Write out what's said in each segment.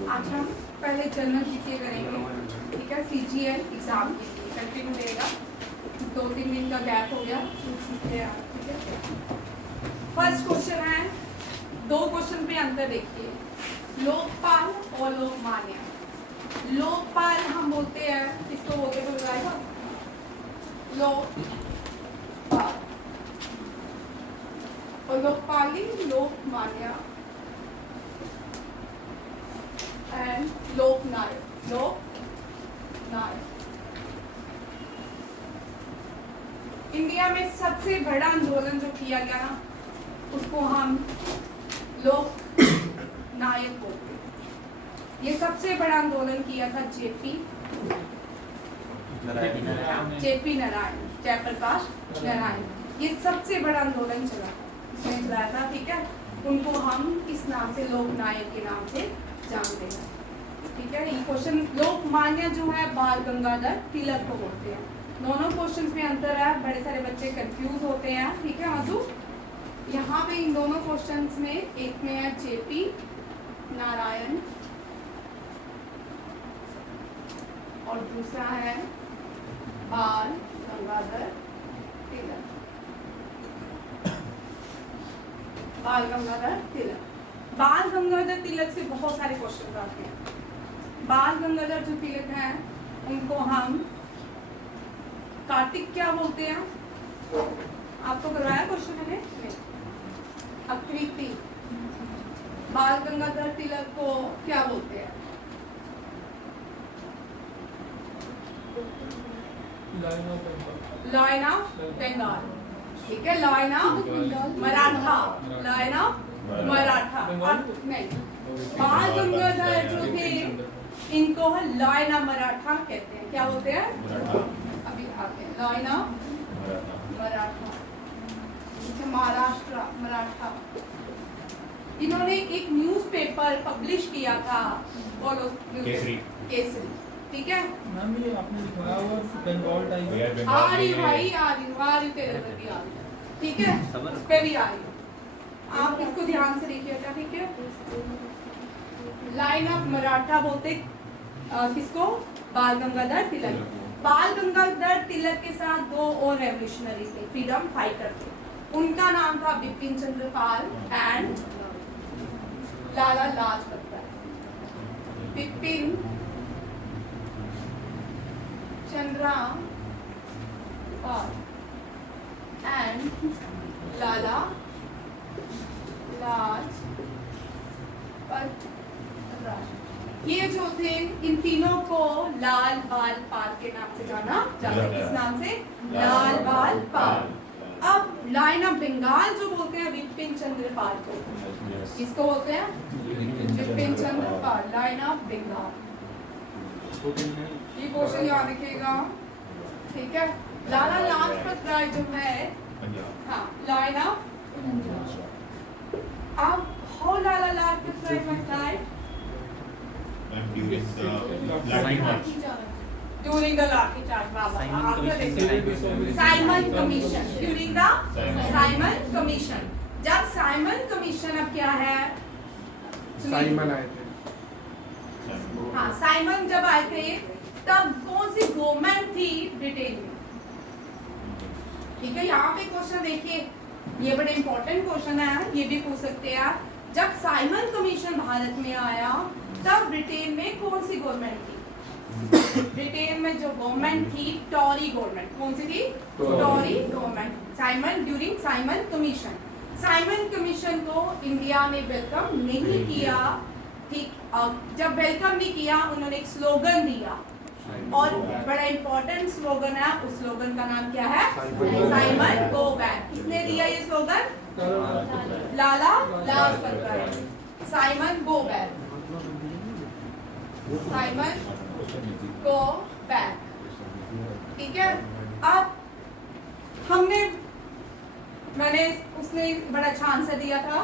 आज हम पहले जनरल जीके करेंगे, ठीक है। सीजीएल एग्जाम के लिए कंटिन्यू रहेगा, 2-3 दिन का गैप हो गया, ठीक है। फर्स्ट क्वेश्चन है, 2 क्वेश्चन पे अंतर देखिए, लोकपाल और लोकमान्य। लोकपाल हम बोलते हैं, किसको बोलते हैं बताएगा? लोकपाल और लोकपाली लोकमान्य एंड लोकनायक। लोकनायक इंडिया में सबसे बड़ा आंदोलन जो किया गया ना, उसको हम लोकनायक बोलते हैं। ये सबसे बड़ा आंदोलन किया था जेपी नारायण, जयप्रकाश नारायण। ये सबसे बड़ा आंदोलन चला इसने चलाया था, ठीक है। उनको हम इस नाम से लोकनायक के नाम से जानते हैं, ठीक है। ये क्वेश्चन लोकमान्य जो है बाल गंगाधर तिलक को बोलते हैं। दोनों क्वेश्चंस में अंतर है, बड़े सारे बच्चे कंफ्यूज होते हैं, ठीक है। मधु, यहाँ पे इन दोनों क्वेश्चंस में एक में है जेपी नारायण और दूसरा है बाल गंगाधर तिलक। बाल गंगाधर तिलक, बाल गंगाधर तिलक से बहुत सारे क्वेश्चन आते हैं। बाल गंगाधर जो तिलक हैं उनको हम कार्तिक क्या बोलते हैं? आपको करवाया क्वेश्चन मैंने? अकृति। बाल गंगाधर तिलक को क्या बोलते हैं? लाइन ऑफ बंगाल, ठीक है। Line of Maratha, line of Maratha. नहीं, बाल गंगाधर जो थे इनको लाइन ऑफ मराठा कहते हैं। क्या बोलते हैं? अभी आते हैं, लाइन ऑफ मराठा, महाराष्ट्र मराठा। इन्होंने एक न्यूज़पेपर पब्लिश किया था, बोलो केसरी, ठीक है। मैम ये आपने लिखवाया हुआ बंगाल टाइगर। आ रही भाई, आ रही तेरे पे भी आ रही, ठीक है। उस पे भी आ रही, आप इसको ध्यान से देखिएगा, ठीक है। लाइन ऑफ मराठा बोलते किसको? बाल गंगाधर तिलक। बाल गंगाधर तिलक के साथ 2 और रेवोल्यूशनरी थे, फ्रीडम फाइटर थे। उनका नाम था बिपिन चंद्र पाल एंड लाला लाजपत राय। बिपिन चंद्रा पाल एंड लाला लाजपत राय। ये जो थे, इन तीनों को लाल बाल पाल के नाम से जाना जाता है। किस नाम से? लाल बाल पाल। अब लाइन ऑफ बंगाल जो बोलते हैं बिपिन चंद्र पाल को, किसको बोलते हैं? बिपिन चंद्र पाल, लाइन ऑफ बंगाल। ये क्वेश्चन याद रखिएगा, ठीक है। लाला लाजपत राय जो है, हाँ, लाइन ऑफ अब how Lala Lajpat Rai was died? During the Lathi Charge, Simon Commission. During the Simon Commission. जब साइमन कमीशन, अब क्या है? साइमन आए थे। हाँ, साइमन जब आए थे तब कौन सी गवर्नमेंट थी ब्रिटेन में? ठीक है, यहाँ पे क्वेश्चन देखिए, ये बड़े इंपॉर्टेंट क्वेश्चन है, ये भी पूछ सकते हैं आप। जब साइमन कमीशन भारत में आया तब ब्रिटेन में कौन सी गवर्नमेंट थी? ब्रिटेन में जो गवर्नमेंट थी, टॉरी गवर्नमेंट। कौन सी थी? Tory government. Simon, during Simon commission. Simon commission को इंडिया ने वेलकम नहीं किया, ठीक। जब वेलकम नहीं किया, उन्होंने एक स्लोगन दिया और बड़ा इंपॉर्टेंट स्लोगन है, उस स्लोगन का नाम क्या है? Simon go back. किसने दिया ये slogan? Lala Lajpat Rai. Simon go back, Simon go back, ठीक है। अब मैंने उसने बड़ा अच्छा आंसर दिया था,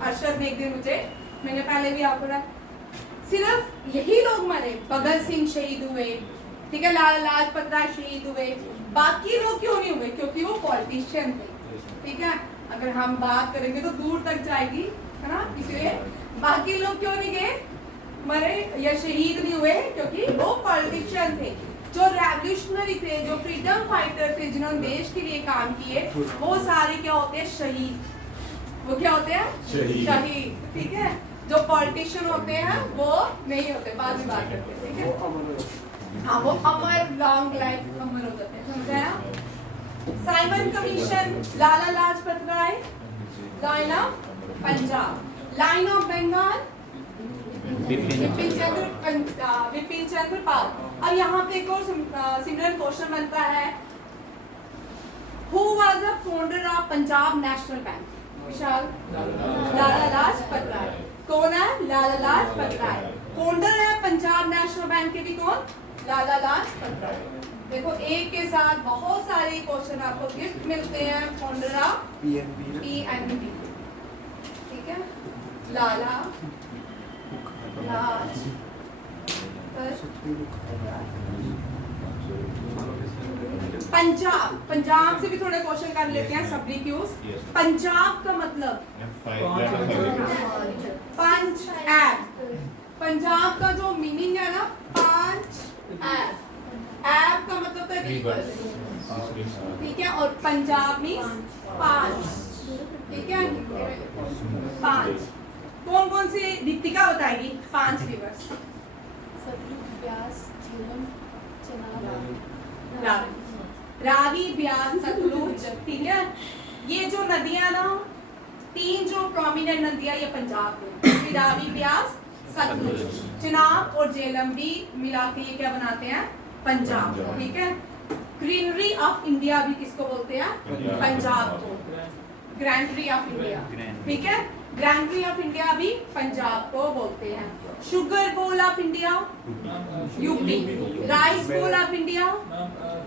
अरशद ने एक दिन मुझे, मैंने पहले भी आपको सिर्फ यही लोग मरे, भगत सिंह शहीद हुए, ठीक है, लाला लाजपत राय शहीद हुए, बाकी लोग क्यों नहीं हुए? क्योंकि वो पॉलिटिशियन थे, ठीक है। अगर हम बात करेंगे तो दूर तक जाएगी, है ना, इसलिए बाकी लोग क्यों नहीं गए? मरे या शहीद नहीं हुए क्योंकि वो पॉलिटिशियन थे, जो रेवोल्यूशनरी थे, जो फ्रीडम फाइटर थे, जिन्होंने देश के लिए काम किए, वो सारे क्या होते हैं? शहीद। वो क्या होते हैं? शहीद। ठीक है। जो पॉलिटिशियन होते हैं वो नहीं होते, बाद में बात करते हैं। ठीक है। हाँ, वो अमर, लॉन्ग लाइफ अमर हो जाते हैं। समझ आया? Simon commission, Lala Lajpat Rai, lion of Punjab, lion of Bengal, Vipin Chandra Pal. अब यहाँ पे एक और सिमिलर क्वेश्चन बनता है, who was the founder of Punjab national bank? Vishal? Lala Lajpat Rai. कौन है? लाला लाजपत राय। फाउंडर है पंजाब नेशनल बैंक के भी कौन? लाला लाजपत राय। देखो, एक के साथ बहुत सारे क्वेश्चन आपको गिफ्ट मिलते हैं। फाउंडर ऑफ पीएनबी, ठीक है? लाला पंजाब, पंजाब से भी थोड़े क्वेश्चन कर लेते हैं। सब्लिक्यूज, पंजाब का मतलब पंच ऐप। पंजाब का जो मीनिंग है ना, पांच ऐप। ऐप का मतलब तो रिवर, ठीक है? और पंजाब मीन्स पांच, ठीक है? पांच। कौन कौन सी दीपिका बताएगी? 5 रिवर्स। सतलुज, ब्यास, झेलम, चनाब, रावी, ब्यास, सतलुज, ठीक है? ये जो नदियां ना, 3 जो प्रोमिनेंट नदियां ये पंजाब में, रावी, ब्यास, सतलुज, चनाब और झेलम भी मिला के ये क्या बनाते हैं? पंजाब, ठीक है? ग्रीनरी ऑफ इंडिया भी किसको बोलते हैं? पंजाब को। ग्रैंडरी ऑफ इंडिया, ठीक है? ग्रैंडरी ऑफ इंडिया भी पंजाब को बोलते हैं। Sugar bowl of India UP. Rice bowl of India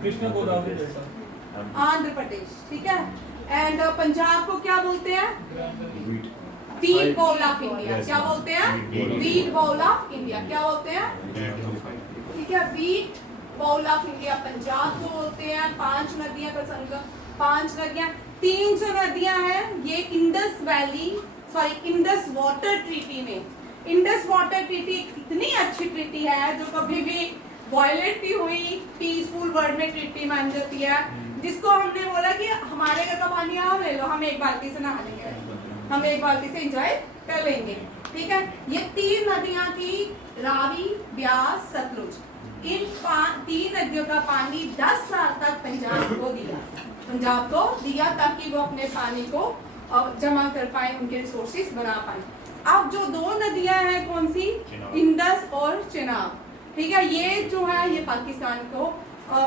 Krishna Godavari delta, Andhra Pradesh, ठीक है? एंड पंजाब को क्या बोलते हैं? वीट बोल ऑफ इंडिया। क्या बोलते हैं? वीट बोल ऑफ इंडिया। क्या बोलते हैं? ठीक है, वीट बोल ऑफ इंडिया पंजाब को बोलते हैं। 5 नदियां का संगम, 5 नदियां, 3 जो नदियां हैं ये Indus valley, sorry Indus water treaty में, इंडस वाटर ट्रीटी इतनी अच्छी ट्रीटी है जो कभी भी वायलेट नहीं हुई, पीसफुल वर्ल्ड में ट्रीटी मान जाती है, जिसको हमने बोला कि हमारे घर का पानी आप ले लो, हम एक बाल्टी से नहा लेंगे, हम एक बाल्टी से एंजॉय कर लेंगे, ठीक है? ये 3 नदियां थी, रावी, ब्यास, सतलुज। इन 3 नदियों का पानी 10 साल तक पंजाब को दिया, पंजाब को दिया ताकि वो अपने पानी को जमा कर पाए, उनके रिसोर्सेज बना पाए। अब जो 2 नदियां हैं कौन सी? इंडस और चेनाब, ठीक है? ये जो है ये पाकिस्तान को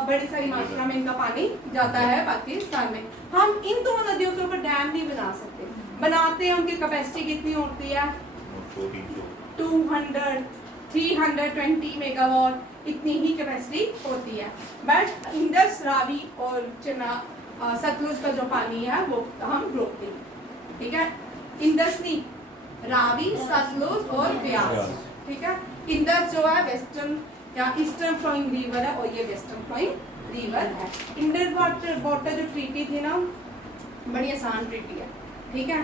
बड़ी सारी मात्रा में इनका पानी जाता है पाकिस्तान में। हम इन 2 नदियों के ऊपर डैम नहीं बना सकते, बनाते हैं उनकी कैपेसिटी कितनी होती है? 200, 320 मेगावाट इतनी ही कैपेसिटी होती है। बट इंडस, रावी और चेनाब, सतलुज का जो पानी है वो हम रोकते हैं, ठीक है? इंडस नहीं, रावी, सतलुज और ब्यास, ठीक है? इंडस जो है वेस्टर्न या ईस्टर्न फ्लोइंग रिवर है और ये वेस्टर्न फ्लोइंग रिवर है। इंडस वाटर जो ट्रीटी थी ना, बड़ी आसान ट्रीटी है, ठीक है?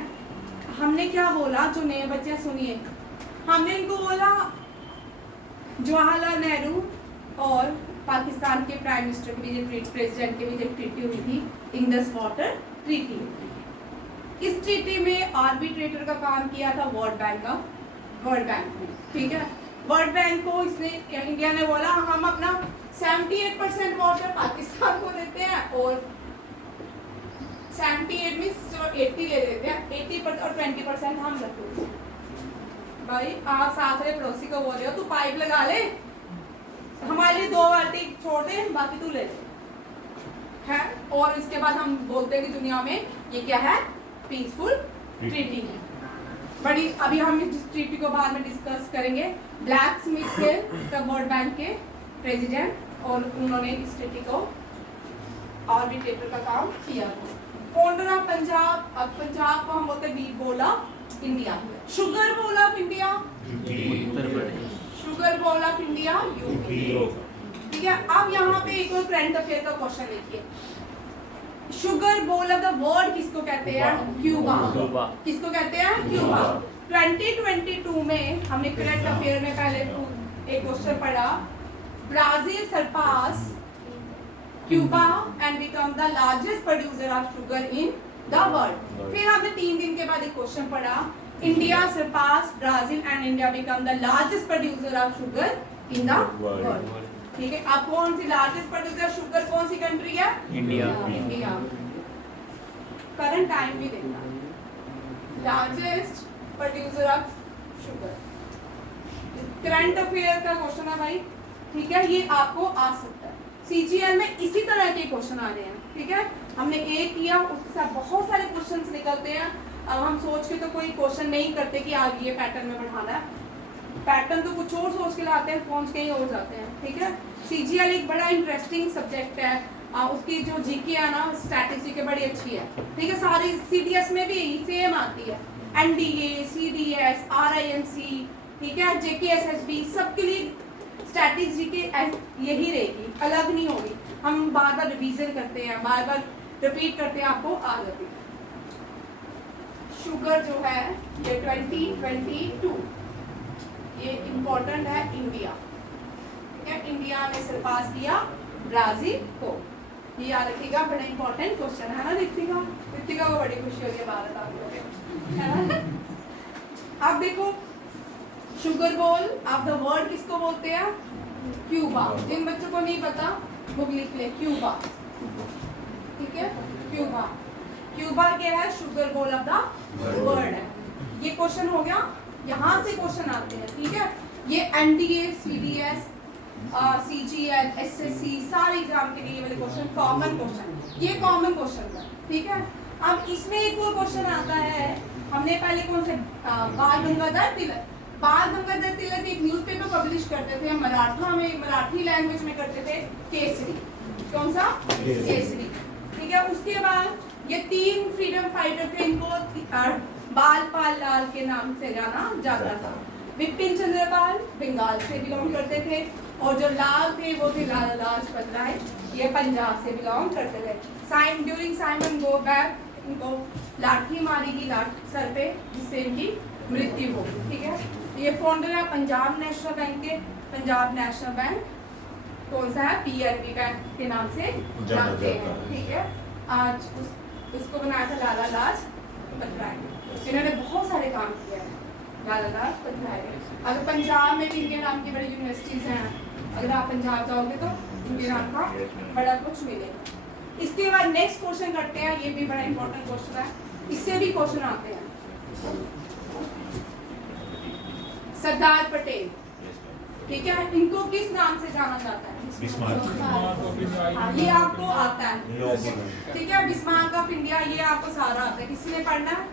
हमने क्या बोला, जो नए बच्चे सुनिए, हमने इनको बोला जवाहरलाल नेहरू और पाकिस्तान के प्राइम मिनिस्टर के बीच, प्रेसिडेंट के बीच एक ट्रीटी हुई थी, इंडस वाटर ट्रीटी। इस ट्रीटी में आर्बिट्रेटर का काम किया था वर्ल्ड बैंक ने, ठीक है? वर्ल्ड बैंक को इसने, इंडिया ने बोला हम अपना 78% वाटर पाकिस्तान को देते हैं और 78 में 80 ले लेते हैं, 80% और 20% हम रखते हैं। भाई आप साथ वाले पड़ोसी को बोल रहे हो तू पाइप लगा ले, हमारे लिए 2 बाल्टी छोड़ दे, बाकी तू ले ले, है? और इसके बाद हम बोलते हैं कि दुनिया में ये क्या है? पीसफुल ट्रीटी है। बड़ी अभी हम इस ट्रीटी को बाद में डिस्कस करेंगे। ब्लैक स्मिथ थे तब वर्ल्ड बैंक के प्रेसिडेंट और उन्होंने इस ट्रीटी को आर्बिट्रेटर का काम किया। फाउंडर ऑफ पंजाब, अब पंजाब को हम बोलते हैं वीट बोल of India. Sugar bowl of India Uttar Pradesh, sugar bowl of India UP, ठीक है? अब यहाँ पे एक और करंट अफेयर का क्वेश्चन देखिए, sugar bowl of the world किसको कहते हैं? क्यूबा। किसको कहते हैं? क्यूबा। 2022 में हमने करंट अफेयर में पहले एक क्वेश्चन पढ़ा, Brazil surpass Cuba and become the largest producer of sugar in the world. फिर हमने 3 दिन के बाद एक क्वेश्चन पढ़ा, India surpass Brazil and India become the largest producer of sugar in the world. ठीक है, अब कौन सी लार्जेस्ट प्रोड्यूसर शुगर कौन सी कंट्री है? इंडिया। इंडिया। करंट टाइम भी देखना, largest producer of sugar, current affair का क्वेश्चन है भाई। ठीक है, ये आपको आ सकता है सीजीएल में, इसी तरह के क्वेश्चन आ रहे हैं। ठीक है, हमने एक किया, उसके साथ बहुत सारे क्वेश्चंस निकलते हैं। अब हम सोच के तो कोई क्वेश्चन नहीं करते कि आगे ये पैटर्न में बढ़ाना है, पैटर्न तो कुछ और सोच के लाते हैं, पहुंच के ही हो जाते हैं। ठीक है, सीजीएल एक बड़ा इंटरेस्टिंग सब्जेक्ट है, उसकी जो जीके है ना, स्टैटिस्टिक्स बड़ी अच्छी है। ठीक है, सारी सीडीएस में भी सेम आती है, एनडीए, सीडीएस, आरआईएमसी, ठीक है, जेकेएसएसबी, सबके लिए स्टैटिस्टिक्स जीके यही रहेगी, अलग नहीं होगी। हम बार बार रिवीजन करते हैं, बार बार रिपीट करते हैं, आपको आ जाती है। शुगर जो है ये 2022 ये इम्पोर्टेंट है इंडिया। ठीक है, इंडिया ने सरपास किया ब्राजील को, ये याद रखिएगा, बड़ा इंपॉर्टेंट क्वेश्चन है ना। दीपिका को बड़ी खुशी होगी भारत आप लोग है ना। अब देखो, sugar bowl of the world किसको बोलते हैं? क्यूबा। जिन बच्चों को नहीं पता वो लिख ले, क्यूबा। ठीक है, क्यूबा, क्यूबा क्या है? Sugar bowl of the world है। ये क्वेश्चन हो गया, यहाँ से क्वेश्चन आते हैं। ठीक है, ये एनडीए, सीडीएस, सीजीएल, एसएससी, सारे एग्जाम के लिए वाले क्वेश्चन कॉमन क्वेश्चन, ये कॉमन क्वेश्चन है। ठीक है, अब इसमें एक और क्वेश्चन आता है, हमने पहले कौन से बाल गंगाधर तिलक, बाल गंगाधर तिलक एक न्यूज़पेपर पब्लिश करते थे मराठा में, मराठी लैंग्वेज में करते थे, केसरी। कौन सा? केसरी। ठीक है, उसके बाद ये 3 फ्रीडम फाइटर थे, इनको बाल पाल लाल के नाम से जाना जाता था। विपिन चंद्र पाल बंगाल से बिलोंग करते थे, और जो लाल थे वो थे लाला लाजपत राय, ये पंजाब से बिलोंग करते थे। ड्यूरिंग साइमन गो बैक इनको लाठी मारी गई सर पे, जिससे इनकी मृत्यु हो गई। ठीक है, ये फाउंडर है पंजाब नेशनल बैंक के। पंजाब नेशनल बैंक कौन सा है? पीएनबी बैंक के नाम से जानते हैं। ठीक है, आज उसको बनाया था लाला लाजपत राय। इन्होंने बहुत सारे काम किया है लाला लाजपत राय ने। अगर पंजाब में भी इनके नाम की बड़ी यूनिवर्सिटीज हैं, अगर आप पंजाब जाओगे तो इनके नाम का बड़ा कुछ मिलेगा। इसके बाद नेक्स्ट क्वेश्चन करते हैं, ये भी बड़ा इंपॉर्टेंट क्वेश्चन है, इससे भी क्वेश्चन आते हैं। सरदार पटेल, ठीक है, इनको किस नाम से जाना जाता है? ये आपको आता है। ठीक है, बिस्मार्क ऑफ इंडिया, ये आपको सारा आता है। किसी ने पढ़ना है?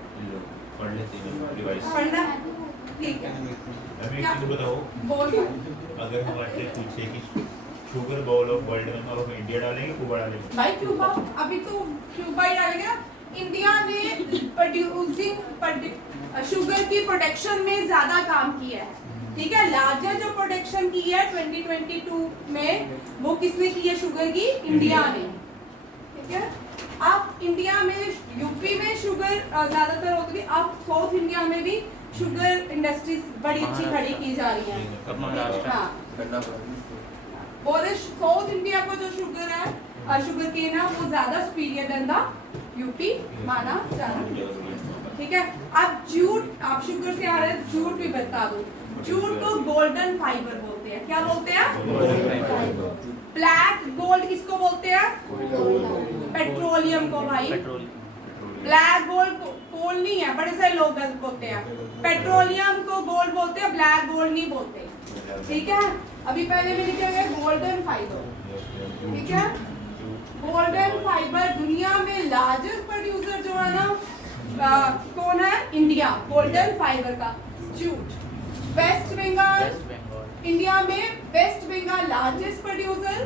पढ़ना है? ठीक है, बताओ, बोल अगर हम आपसे पूछे कि शुगर बाउल ऑफ वर्ल्ड में और हम इंडिया डालेंगे, क्यूबा डालेंगे? भाई क्यूबा, अभी तो क्यूबा ही डालेंगे। इंडिया ने प्रोड्यूसिंग शुगर की प्रोडक्शन में ज्यादा काम किया है। ठीक है, लार्जर जो प्रोडक्शन की है 2022 में, वो किसने की है? शुगर की, इंडिया ने। ठीक है, अब इंडिया में यूपी में शुगर ज्यादातर होती है, अब साउथ इंडिया में भी शुगर इंडस्ट्रीज बड़ी अच्छी खड़ी की जा रही है। हाँ, और साउथ इंडिया को जो शुगर है, शुगर केन है, वो ज्यादा सुपीरियर देन द यूपी माना जा रहा है। ठीक है, अब जूट, आप शुगर से आ रहे हैं, जूट भी बता दो। जूट को गोल्डन फाइबर बोलते हैं। क्या बोलते हैं? ब्लैक गोल्ड किसको बोलते हैं? पेट्रोलियम को। भाई ब्लैक गोल्ड कोल नहीं है, बड़े सारे लोग गलत बोलते हैं। पेट्रोलियम को गोल्ड बोलते हैं, ब्लैक गोल्ड नहीं बोलते। ठीक है, अभी पहले में लिखे हुए गोल्डन फाइबर। ठीक है, गोल्डन फाइबर दुनिया में लार्जेस्ट प्रोड्यूसर जो है ना, कौन है? इंडिया। गोल्डन फाइबर का जूट। वेस्ट बंगाल, इंडिया में West Bengal largest producer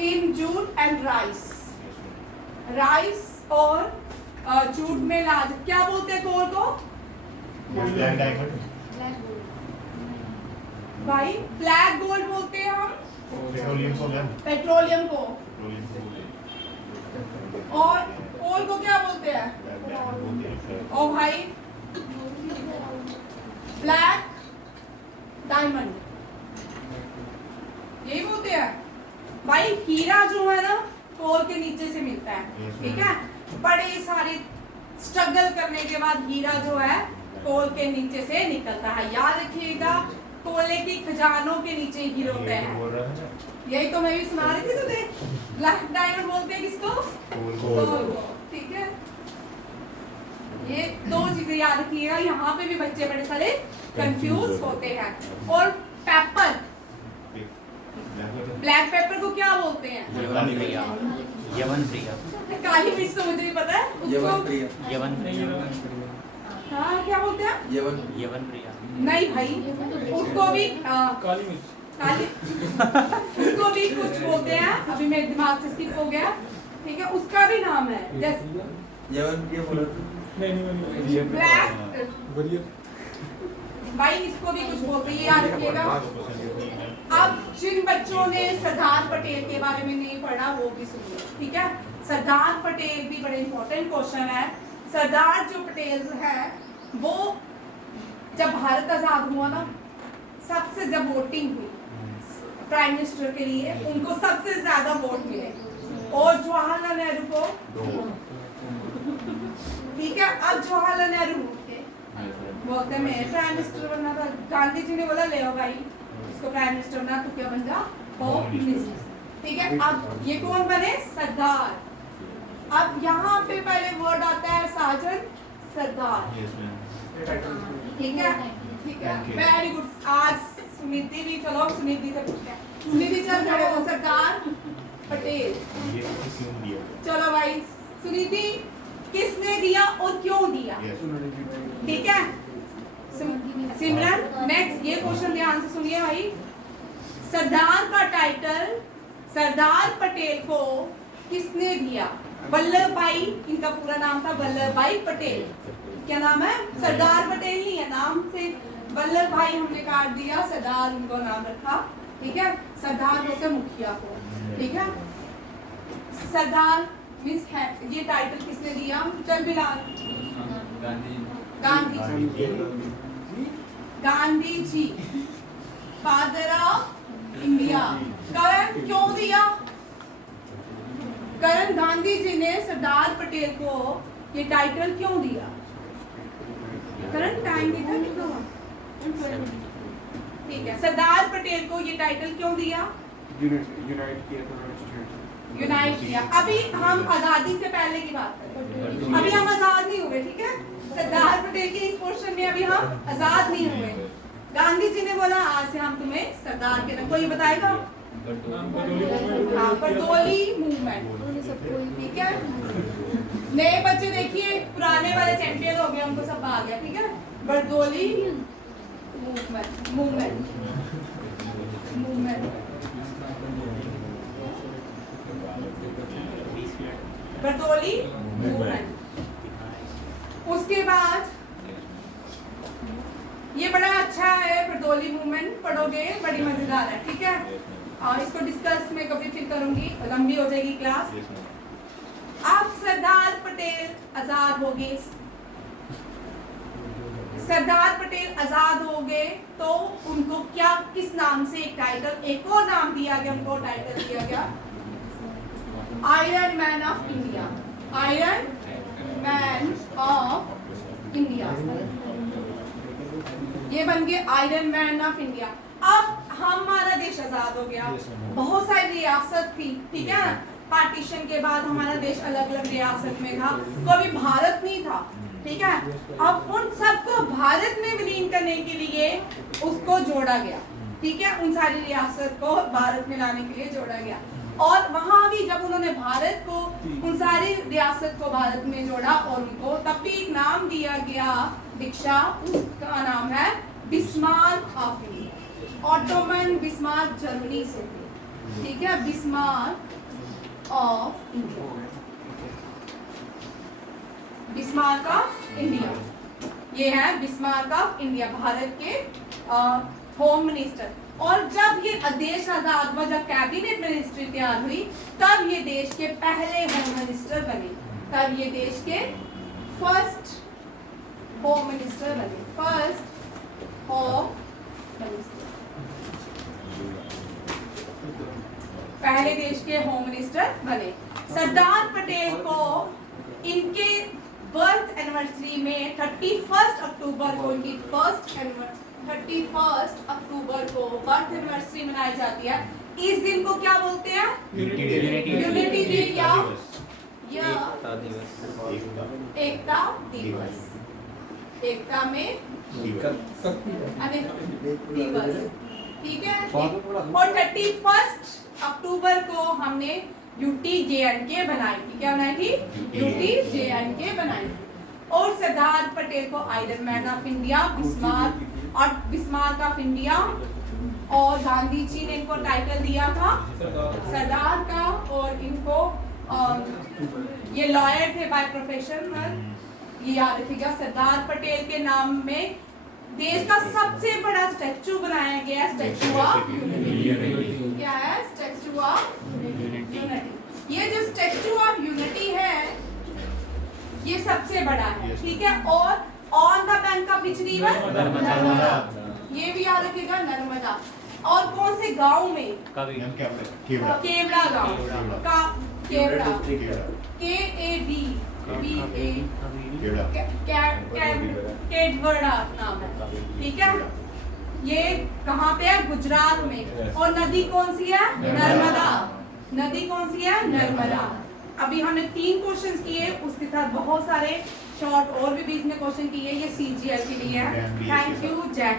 in jute and rice. Rice और जूट में लार्ज, क्या बोलते हैं कोल को? Black diamond. भाई ब्लैक गोल्ड बोलते हैं हम। पेट्रोलियम को मैम, पेट्रोलियम को। पेट्रोलियम को बोलते हैं। और कोल को क्या बोलते हैं? ब्लैक डायमंड बोलते हैं। ओ भाई ब्लैक डायमंड, यही बोलते हैं भाई। हीरा जो है ना कोल के नीचे से मिलता है, ठीक है। बड़े सारे स्ट्रगल करने के बाद हीरा जो है कोल के नीचे से निकलता है। याद रखिएगा, कोयले की खजानों के नीचे हीरो होते हैं। यही तो मैं भी सुना रही थी तुझे। ब्लैक डायमंड बोलते हैं किसको? कोल को, ठीक है। ये दो चीजें याद रखिएगा, यहाँ पे भी बच्चे बड़े सारे कंफ्यूज होते हैं। और पेपर, ब्लैक पेपर को क्या बोलते हैं? यवन प्रिया। काली मिर्च तो मुझे भी पता है उसको। यवन प्रिया। हाँ क्या बोलते हैं? यवन प्रिया। नहीं भाई, उसको भी काली मिर्च। काली उसको भी कुछ बोलते हैं, अभी मेरे दिमाग से स्किप हो गया, ठीक है। उसका भी नाम है जैसे नहीं ब्लैक भाई, इसको भी कुछ बोलते हैं, याद रखिएगा। अब जिन बच्चों ने सरदार पटेल के बारे में नहीं पढ़ा वो भी सुनिए, ठीक है। सरदार पटेल भी बड़े इंपॉर्टेंट क्वेश्चन है। सरदार जो पटेल है वो जब भारत आजाद हुआ ना, सबसे जब वोटिंग हुई प्राइम मिनिस्टर के लिए, उनको सबसे ज्यादा वोट मिले और जवाहरलाल नेहरू को, ठीक है। अब जवाहरलाल नेहरू बोलते हैं मैं प्राइम मिनिस्टर बनना था। गांधी जी ने बोला ले आओ भाई इसको प्राइम मिनिस्टर बना, तो क्या बन जा? होम मिनिस्टर, ठीक है। अब ये कौन बने? सरदार। अब यहाँ पे पहले वर्ड आता है साजन सरदार, ठीक है, ठीक है। Very good. आज सुनिधि भी, चलो सुनिधि से पूछते हैं। सुनिधि चल खड़े हो। सरदार पटेल, चलो भाई। सुनिधि किसने दिया और क्यों दिया? ठीक है सिमरन, नेक्स्ट ये क्वेश्चन ध्यान से सुनिए भाई। सरदार का टाइटल सरदार पटेल को किसने दिया? वल्लभ भाई, इनका पूरा नाम था वल्लभ भाई पटेल। क्या नाम है? सरदार पटेल नहीं है, नाम से वल्लभ भाई हमने काट दिया, सरदार उनको नाम रखा, ठीक है। सरदार बोलते मुखिया को, ठीक है। सरदार मीन्स है, ये टाइटल किसने दिया? चल Bilal. Gandhi ji, father of India. करण क्यों दिया? करण गांधी जी ने सरदार पटेल को ये टाइटल क्यों दिया? करण टाइम देखा कितना हुआ? ठीक है, सरदार पटेल को ये टाइटल क्यों दिया? यूनाइट किया था यूनाइट किया। अभी हम आजादी से पहले की बात करें, अभी हम आजाद नहीं हुए, ठीक है। सरदार पटेल के इस पोर्शन में अभी हम आजाद नहीं हुए। गांधी जी ने बोला आज से हम तुम्हें सरदार के नाम, कोई बताएगा? हाँ, बरदोली मूवमेंट, ठीक है। नए बच्चे देखिए, पुराने वाले चैंपियन हो गए, उनको सब आ गया, ठीक है। Bardoli movement, movement, movement, Bardoli movement. उसके बाद ये बड़ा अच्छा है, बरदोली मूवमेंट पढ़ोगे, बड़ी मजेदार है, ठीक है। और इसको डिस्कस में कभी फिर करूंगी, लंबी हो जाएगी क्लास। अब सरदार पटेल आजाद हो गए, सरदार पटेल आजाद हो गए तो उनको क्या, किस नाम से एक टाइटल, एक और नाम दिया गया, उनको टाइटल दिया गया iron man of India. Iron man of India, ये बन गए आयरन मैन ऑफ इंडिया। अब हमारा देश आजाद हो गया, बहुत सारी रियासत थी, ठीक है। पार्टीशन के बाद हमारा देश अलग अलग रियासत में था, कभी भारत नहीं था, ठीक है। अब उन सबको भारत में विलीन करने के लिए उसको जोड़ा गया, ठीक है। उन सारी रियासत को भारत में लाने के लिए जोड़ा गया। और वहां भी जब उन्होंने भारत को, उन सारी रियासत को भारत में जोड़ा और उनको तब भी एक नाम दिया गया दीक्षा, उसका नाम है Bismarck of India. Ottoman Bismarck Germany से थे, ठीक है। Bismarck of India, Bismarck of India, ये है बिस्मार्क ऑफ इंडिया, भारत के होम मिनिस्टर। और जब ये देश आजाद हुआ, जब कैबिनेट मिनिस्ट्री तैयार हुई, तब ये देश के पहले होम मिनिस्टर बने, तब ये देश के फर्स्ट होम मिनिस्टर बने, फर्स्ट ऑफ पहले देश के होम मिनिस्टर बने। सरदार पटेल को इनके बर्थ एनिवर्सरी में 31 अक्टूबर को इनकी 31 अक्टूबर को बर्थ एनिवर्सरी मनाई जाती है। इस दिन को क्या बोलते हैं? यूनिटी डे या एकता दिवस। एकता दिवस। एकता में दिवस, ठीक है। और 31 अक्टूबर को हमने यूटी JNK बनाई थी। क्या बनाई थी? यूटी JNK बनाई थी। और सरदार पटेल को iron man of India, Bismarck of India, और गांधी जी ने इनको टाइटल दिया था सरदार का। और इनको ये लॉयर थे बाय प्रोफेशन, ये याद रखिएगा। सरदार पटेल के नाम में देश का सबसे बड़ा स्टैचू बनाया गया, स्टैचू ऑफ यूनिटी। क्या है? Statue of unity. ये जो स्टैचू ऑफ यूनिटी है ये सबसे बड़ा है, ठीक है। और on the bank of which river? Narmada. ये भी याद रखिएगा, नर्मदा। और कौन से गांव में? केवड़ा गांव का, केवड़ा, KAD केवड़ा नाम है, ठीक है। ये कहाँ पे है? गुजरात में। और नदी कौन सी है? नर्मदा। नदी कौन सी है? नर्मदा। अभी हमने 3 क्वेश्चंस किए, उसके साथ बहुत सारे शॉर्ट और भी बीच में क्वेश्चन किए। ये CGL के लिए है। Thank you Jack.